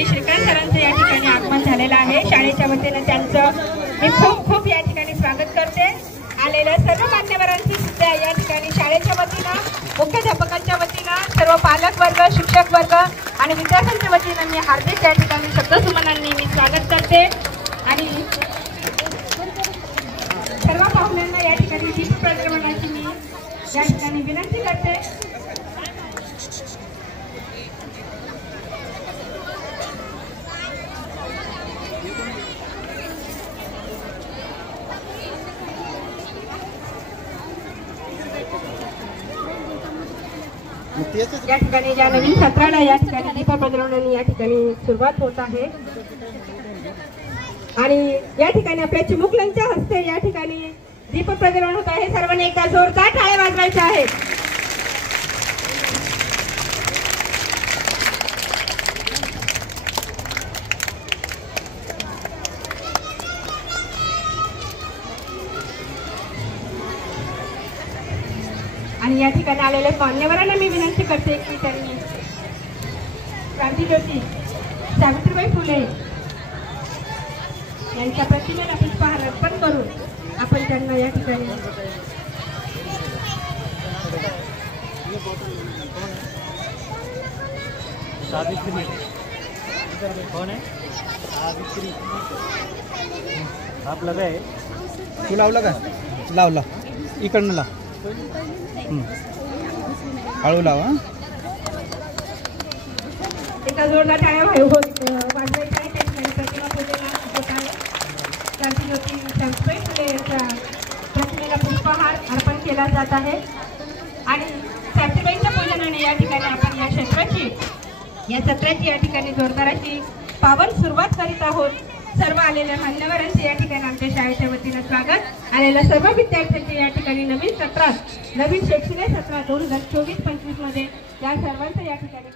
श्रीकांत सरांचं या ठिकाणी आगमन झालेलं आहे। शाळेच्या वतीने त्यांचं मी खूप खूप या ठिकाणी स्वागत करते। आलेल्या सर्व मान्यवरांची सुद्धा या ठिकाणी शाळेच्या वतीनं, मुख्याध्यापकांच्या वतीनं, सर्व पालक वर्ग, शिक्षक वर्ग आणि विद्यार्थ्यांच्या वतीनं मी हार्दिक या ठिकाणी शब्दसुमनांनी मी स्वागत करते आणि सर्व पाहुण्यांना या ठिकाणी दीप प्रज्वलनाची मी या ठिकाणी विनंती करते। या ठिकाणी ज्या नवीन सत्राला या ठिकाणी दीप प्रज्वलनाने या ठिकाणी सुरुवात होत आहे आणि या ठिकाणी आपल्या चिमुकल्यांच्या हस्ते या ठिकाणी दीप प्रज्वलन होत आहे। सर्वांनी एकदा जोरदार टाळ्या वाजवायच्या आहेत। आणि या ठिकाणी आलेल्या मान्यवरांना मी विनंती करते की त्यांनी क्रांतिज्योती सावित्रीबाई फुले यांच्या प्रतिमेला पुष्पहार अर्पण करून आपण त्यांना या ठिकाणी कौन है सावित्री आपलं काय तू लावला का लावला इकडनं लाव हळू लाव एका जोरदार टाळ्या वाजवायच्या आहेत। प्रतिमा पूजेला होत आहे। क्रांतिज्योती सावित्रीबाई फुले यांच्या प्रतिमेला पुष्पहार अर्पण केला जात आहे आणि सावित्रीबाईंच्या पूजनाने या ठिकाणी आपण या सत्राची या ठिकाणी जोरदार अशी पावन सुरुवात करीत आहोत। सर्व आलेल्या मान्यवरांचे या ठिकाणी आमच्या शाळेच्या वतीने स्वागत। आलेल्या सर्व विद्यार्थ्यांचे या ठिकाणी नवीन सत्रात, नवीन शैक्षणिक सत्रात 2024-25 मध्ये या सर्वांचं या ठिकाणी